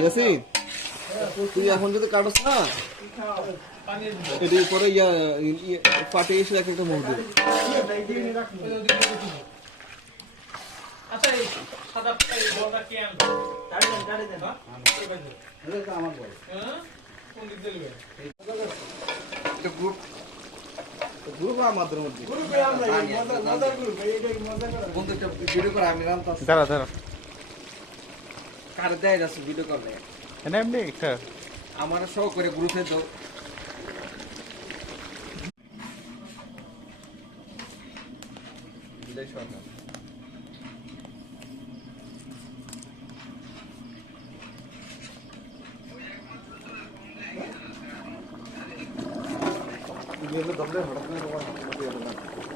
ইয়াসিন তুই এখন যদি কাটছ না এটি পরে পাটে এসে একটা মুখ দিবি। আচ্ছা এই সাদা বলটা কে আনবে? দাঁড়িয়ে দেন আমার বল। হ্যাঁ কোন দিক দিবে? এটা গ্রুপ আমাদের মধ্যে গ্রুপে আমরা মজার গ্রুপ এইটাই মজা করা বন্ধু একটা ভিডিও করে আমি রান্তাছি দাঁড়া কার দেয় যাচ্ছে ভিডিও করলে এমনি একটা আমার সহ করে গ্রুপে দাও বিদায় সরকার হঠাৎ করে